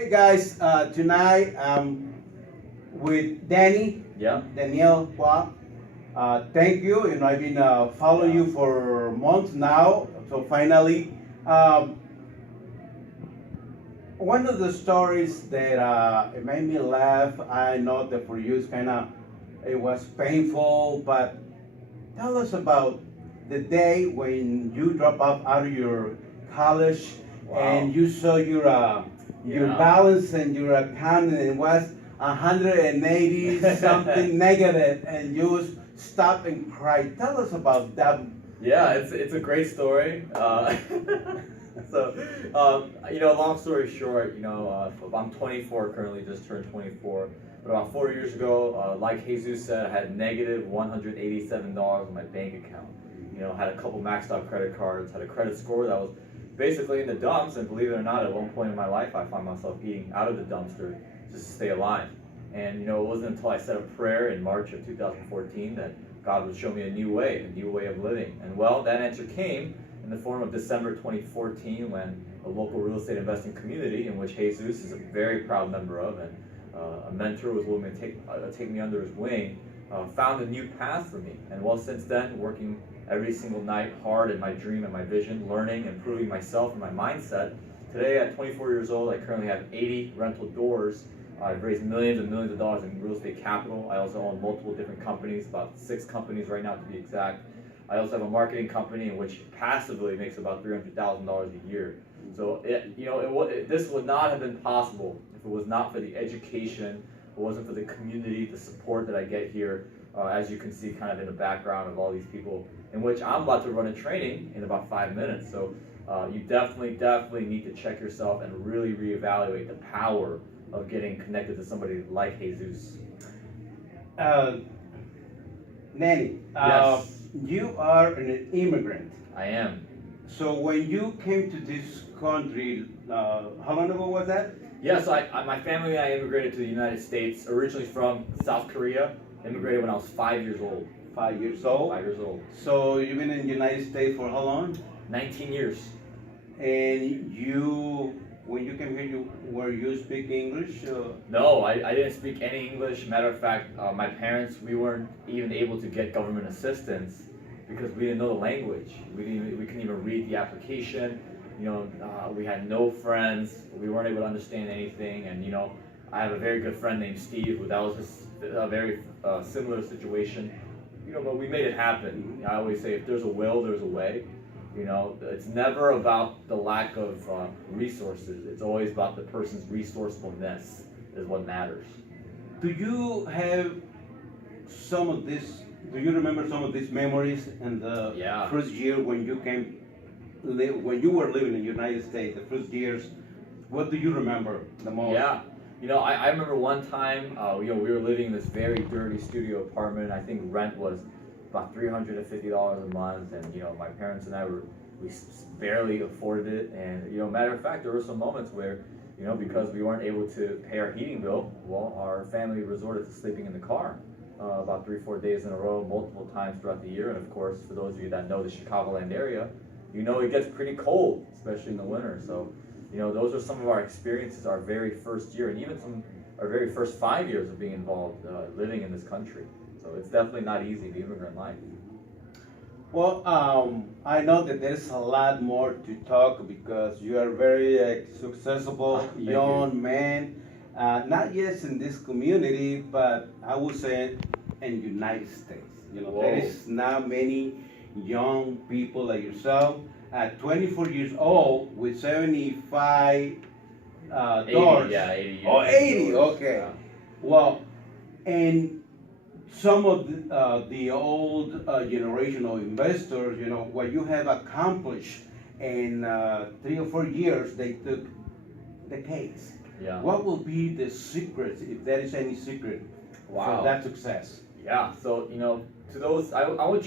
Hey guys, tonight with Daniel Kwak. Thank you. I've been following you for months now. So finally, one of the stories that it made me laugh. I know that for you it's it was painful, but tell us about the day when you drop out of your college. Wow. And you saw your Yeah. balance and your account, and it was 180 something negative, and you stopped and cried. Tell us about that. Yeah, it's a great story. Long story short, I'm 24 currently, just turned 24. But about 4 years ago, like Jesus said, I had negative $187 in my bank account. Had a couple maxed out credit cards, had a credit score that was basically in the dumps, and believe it or not, at one point in my life, I found myself eating out of the dumpster just to stay alive. And it wasn't until I said a prayer in March of 2014 that God would show me a new way of living. And well, that answer came in the form of December 2014, when a local real estate investing community, in which Jesus is a very proud member of, and a mentor was willing to take me under his wing, found a new path for me. And well, since then, working every single night hard at my dream and my vision, learning, improving myself and my mindset. Today, at 24 years old, I currently have 80 rental doors. I've raised millions and millions of dollars in real estate capital. I also own multiple different companies, about 6 companies right now to be exact. I also have a marketing company in which passively makes about $300,000 a year. So this would not have been possible if it was not for the education, if it wasn't for the community, the support that I get here. As you can see kind of in the background of all these people, in which I'm about to run a training in about 5 minutes. So you definitely need to check yourself and really reevaluate the power of getting connected to somebody like Jesus. Nanny, Yes. you are an immigrant. I am. So when you came to this country, how long ago was that? Yeah, so my family and I immigrated to the United States, originally from South Korea. Immigrated when I was 5 years old. 5 years old? 5 years old. So you've been in the United States for how long? 19 years. And when you came here, were you speak English? No, I didn't speak any English. Matter of fact, my parents, we weren't even able to get government assistance because we didn't know the language. We couldn't even read the application. We had no friends. We weren't able to understand anything. And I have a very good friend named Steve, that was just a very similar situation. But we made it happen. I always say, if there's a will, there's a way. It's never about the lack of resources. It's always about the person's resourcefulness is what matters. Do you have some of this? Do you remember some of these memories in the first year when you when you were living in the United States? The first years, what do you remember the most? Yeah. I remember one time, we were living in this very dirty studio apartment. I think rent was about $350 a month, and my parents and I we barely afforded it. And matter of fact, there were some moments where, because we weren't able to pay our heating bill, well, our family resorted to sleeping in the car about 3-4 days in a row, multiple times throughout the year. And of course, for those of you that know the Chicagoland area, it gets pretty cold, especially in the winter. So. Those are some of our experiences our very first year, and even our very first 5 years of being involved living in this country. So it's definitely not easy, the immigrant life. Well, I know that there's a lot more to talk because you are very successful young man, not just in this community, but I would say in the United States. There is not many young people like yourself. At 24 years old with 75 dollars. 80 years. Oh, 80, okay. Yeah. Well, and some of the old generational investors, what you have accomplished in 3 or 4 years, they took decades. Yeah. What will be the secret, if there is any secret, for that success? Yeah. So, to those, I would